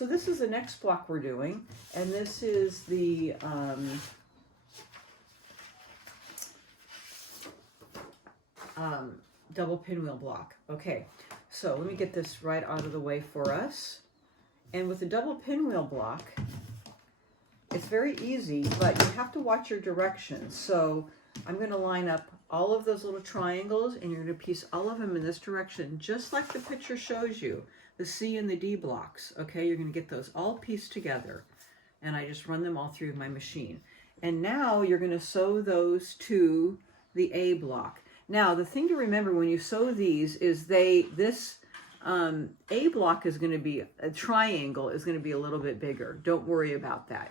So this is the next block we're doing, and this is the double pinwheel block. Okay, so let me get this right out of the way for us. And with the double pinwheel block, it's very easy, but you have to watch your directions. So I'm going to line up all of those little triangles, and you're going to piece all of them in this direction, just like the picture shows you, the C and the D blocks. Okay, you're going to get those all pieced together, and I just run them all through my machine. And now you're going to sew those to the A block. Now, the thing to remember when you sew these is this A block is going to be, a triangle is going to be a little bit bigger. Don't worry about that.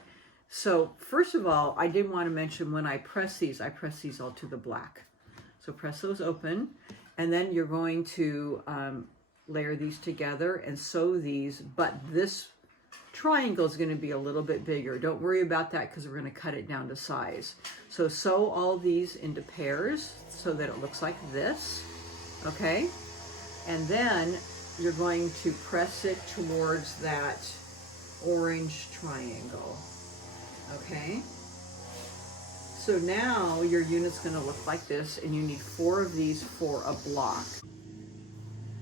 So first of all, I did want to mention when I press these all to the black. So press those open, and then you're going to layer these together and sew these, but this triangle is going to be a little bit bigger. Don't worry about that because we're going to cut it down to size. So sew all these into pairs so that it looks like this, okay? And then you're going to press it towards that orange triangle, okay? So now your unit's going to look like this, and you need 4 of these for a block.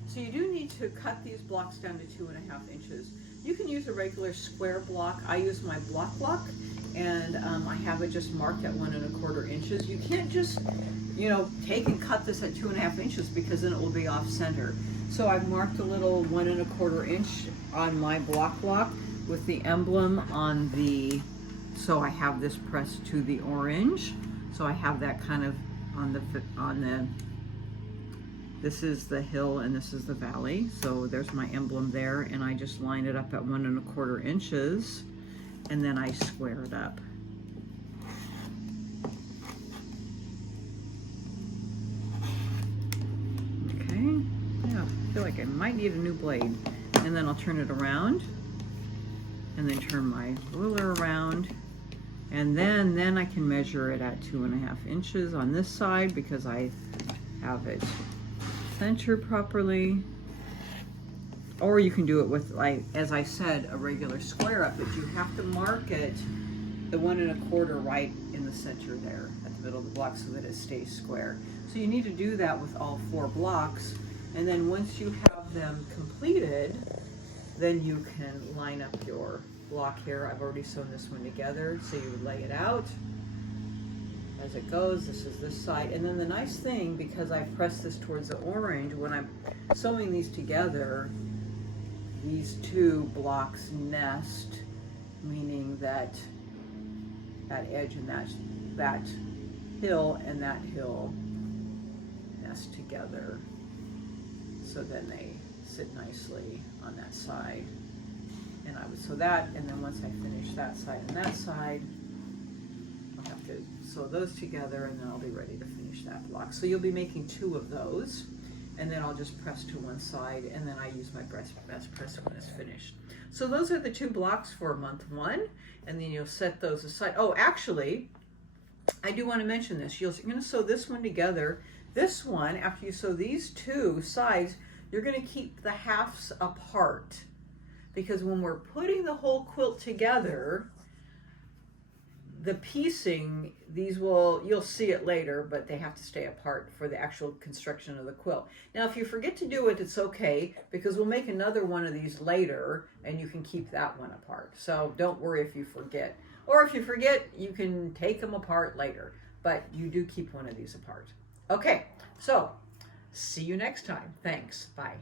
So you do need to cut these blocks down to 2.5 inches. You can use a regular square block. I use my block, and I have it just marked at 1.25 inches. You can't just, you know, take and cut this at 2.5 inches because then it will be off center. So I've marked a little 1.25 inch on my block with the emblem on the, so I have this pressed to the orange. So I have that kind of on the, this is the hill and this is the valley. So there's my emblem there, and I just line it up at 1.25 inches, and then I square it up. Okay, yeah, I feel like I might need a new blade. And then I'll turn it around, and then turn my ruler around, and then I can measure it at 2.5 inches on this side because I have it centered properly. Or you can do it with, like, as I said, a regular square up, but you have to mark it the 1.25 right in the center there at the middle of the block so that it stays square. So you need to do that with all 4 blocks, and then once you have them completed, then you can line up your block here. I've already sewn this one together, so you would lay it out as it goes. This is this side, and then the nice thing, because I press this towards the orange, when I'm sewing these together, these 2 blocks nest, meaning that that edge and that hill and that hill nest together, so then they sit nicely on that side. And I would sew that, and then once I finish that side and that side, I'll have to sew those together, and then I'll be ready to finish that block. So you'll be making 2 of those, and then I'll just press to one side, and then I use my best press when it's finished. So those are the 2 blocks for month 1, and then you'll set those aside. Oh, actually, I do want to mention this. You're going to sew this one together. This one, after you sew these 2 sides, you're going to keep the halves apart, because when we're putting the whole quilt together, the piecing, you'll see it later, but they have to stay apart for the actual construction of the quilt. Now, if you forget to do it, it's okay, because we'll make another one of these later, and you can keep that one apart. So don't worry if you forget. Or if you forget, you can take them apart later, but you do keep one of these apart. Okay, so see you next time. Thanks. Bye.